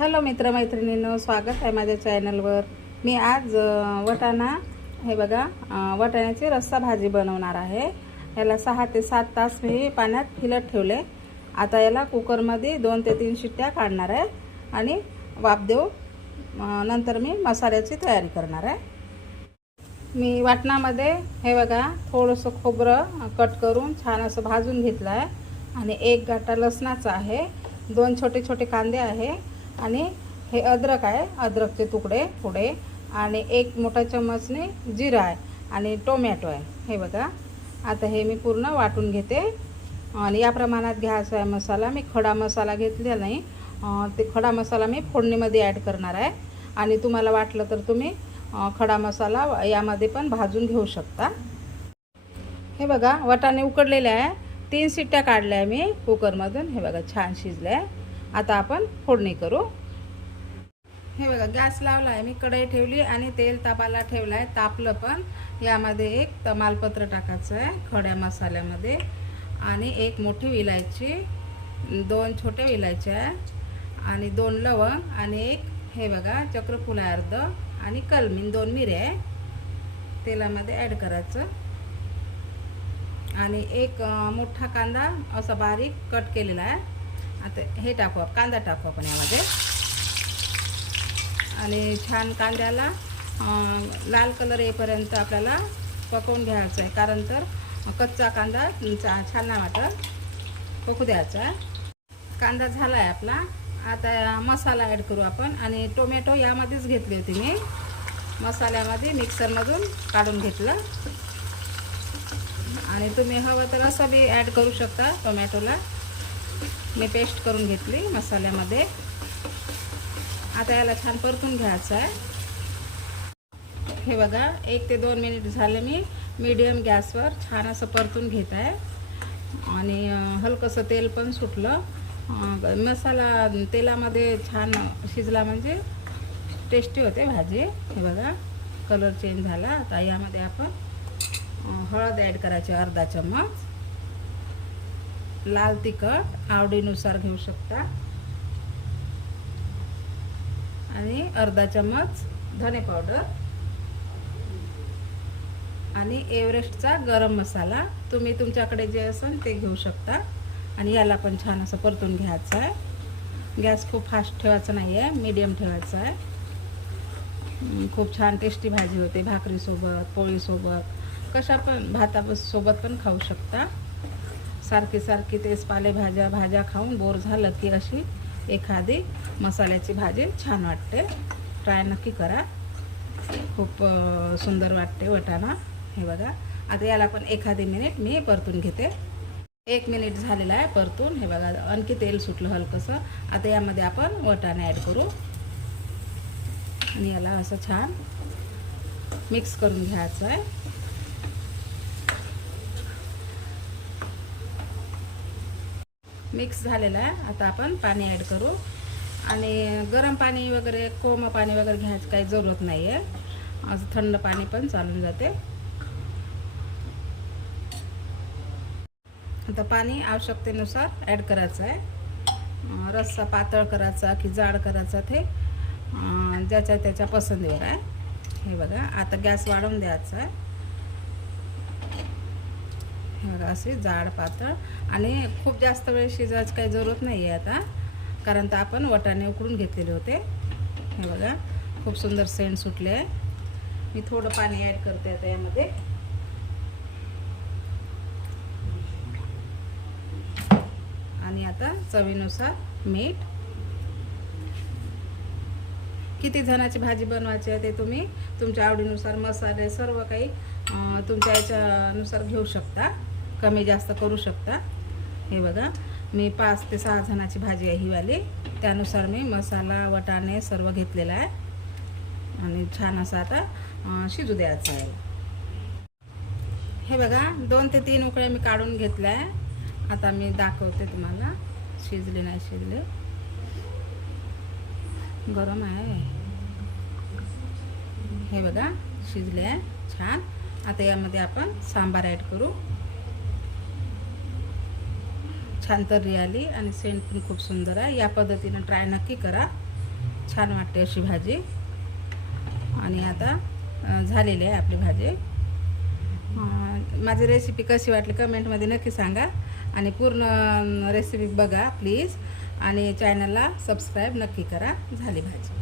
Hello मित्रमैत्रिणींनो स्वागत आहे माझ्या चॅनलवर. मी आज वटाणा हे बघा वटाण्याची रस्सा भाजी बनवणार आहे. याला सहा ते सात तास मी पाण्यात फिलत ठेवले. आता याला कुकरमध्ये दोन ते तीन शिट्ट्या काढणार आहे आणि वाफ देऊ नंतर मी मसाल्याची तयारी करणार आहे. मी वाटणामध्ये हे बघा थोडंसं खोबरं कट करून छान असं भाजून घेतलं आहे. आणि एक गाठा लसणाचा आहे. दोन छोटे छोटे कांदे आहे. आणि हे अद्रक आहे. अद्रकचे तुकडे थोडे आणि एक मोठा चम्मचने जिरा आहे आणि टोमॅटो आहे. हे बघा. आता हे मी पूर्ण वाटून घेते. आणि या प्रमाणात घ्यायचा आहे मसाला. मी खडा मसाला घेतलेला नाही. ते खडा मसाला मी फोडणीमध्ये ॲड करणार आहे. आणि तुम्हाला वाटलं तर तुम्ही खडा मसाला यामध्ये पण भाजून घेऊ शकता. हे बघा वटाणे उकडलेले आहे. तीन शिट्ट्या काढल्या आहे मी कुकरमधून हे बघा छान शिजले आहे. आता आपण फोडणी करू. हे बघा गॅस लावला आहे मी कढई ठेवली आणि तेल तापायला ठेवलं आहे तापलं पण. यामध्ये एक तमालपत्र टाकायचं आहे खड्या मसाल्यामध्ये. आणि एक मोठी विलायची दोन छोटे विलायचे आहे. आणि दोन लवंग आणि एक हे बघा चक्रफूल आहे अर्ध आणि कलमीन दोन मिरे आहे. तेलामध्ये ॲड करायचं. आणि एक मोठा कांदा असा बारीक कट केलेला आहे. आता हे टाकू आप- कांदा टाकू आपण यामध्ये. आणि छान कांद्याला लाल कलर येईपर्यंत आपल्याला पकवून घ्यायचं आहे. कारण तर कच्चा कांदा चा- छान नाही वाटत. पकू द्यायचा कांदा झाला आहे आपला. आता मसाला ॲड करू आपण. आणि टोमॅटो यामध्येच घेतली होती मी. मसाल्यामध्ये मिक्सरमधून काढून घेतलं. आणि तुम्ही हवं तर असं बी ॲड करू शकता टोमॅटोला. मी पेस्ट करून घेतली मसाल्यामध्ये. आता याला छान परतून घ्यायचं आहे. हे बघा एक ते दोन मिनिट झाले मी मीडियम गॅसवर छान असं परतून घेत आहे. आणि हलकंसं तेल पण सुटलं. मसाला तेलामध्ये छान शिजला म्हणजे टेस्टी होते भाजी. हे बघा कलर चेंज झाला. आता यामध्ये आपण हळद ॲड करायची अर्धा चम्मच. लाल तिखट आवडीनुसार घेऊ शकता. आणि अर्धा चम्मच धने पावडर. आणि एव्हरेस्टचा गरम मसाला तुम्ही तुमच्याकडे जे असेल ते घेऊ शकता. आणि याला पण छान असं परतून घ्यायचं आहे. गॅस खूप फास्ट ठेवायचा नाही आहे मीडियम ठेवायचा आहे. खूप छान टेस्टी भाजी होते भाकरीसोबत पोळीसोबत कशा पण भातासोबत पण खाऊ शकता. सारखी सारखी तेच पालेभाज्या भाज्या खाऊन बोर झालं की अशी एखादी मसाल्याची भाजी छान वाटते. ट्राय नक्की करा. खूप सुंदर वाटते वटाणा. हे बघा. आता याला पण एखादी मिनिट मी परतून घेते. एक मिनिट झालेला आहे परतून. हे बघा आणखी तेल सुटलं हलकंसं. आता यामध्ये आपण वटाणे ॲड करू. आणि याला असं छान मिक्स करून घ्यायचं आहे. मिक्स झालेलं आहे. आता आपण पाणी ॲड करू. आणि गरम पाणी वगैरे कोमं पाणी वगैरे घ्यायची काही जरूरत नाही आहे असं थंड पाणी पण चालून जाते. आता पाणी आवश्यकतेनुसार ॲड करायचं आहे. रस्सा पातळ करायचा की जाड करायचा ते ज्याच्या त्याच्या पसंतीवर आहे. हे बघा आता गॅस वाढवून द्यायचा आहे. असे जाड पातळ. आणि खूप जास्त वेळ शिजायची काही जरूरत नाही आहे आता. कारण तर आपण वटाणे उकडून घेतलेले होते. हे बघा खूप सुंदर सेंट सुटले. आहे मी थोडं पाणी ॲड करते आता यामध्ये. आणि आता चवीनुसार मीठ. किती जणाची भाजी बनवायची आहे ते तुम्ही तुमच्या आवडीनुसार मसाले सर्व काही तुमच्या याच्यानुसार घेऊ शकता. कमी जास्त करू शकता. हे बघा मी पाच ते सहा जणाची भाजी आहे हिवाली त्यानुसार मी मसाला वटाणे सर्व घेतलेला आहे. आणि छान असं आता शिजू द्यायचं आहे. हे बघा दोन ते तीन उकळे मी काढून घेतले आहे. आता मी दाखवते तुम्हाला शिजले नाही शिजले. गरम आहे. हे बघा शिजले आहे. छान. आता यामध्ये आपण सांबार ॲड करू. छान तर्री आली आणि सेंट पण खूप सुंदर आहे. या पद्धतीनं ट्राय नक्की करा. छान वाटते अशी भाजी. आणि आता झालेली आहे आपली भाजी. माझी रेसिपी कशी वाटली कमेंटमध्ये नक्की सांगा. आणि पूर्ण रेसिपी बघा प्लीज आणि चॅनलला सबस्क्राईब नक्की करा. झाली भाजी.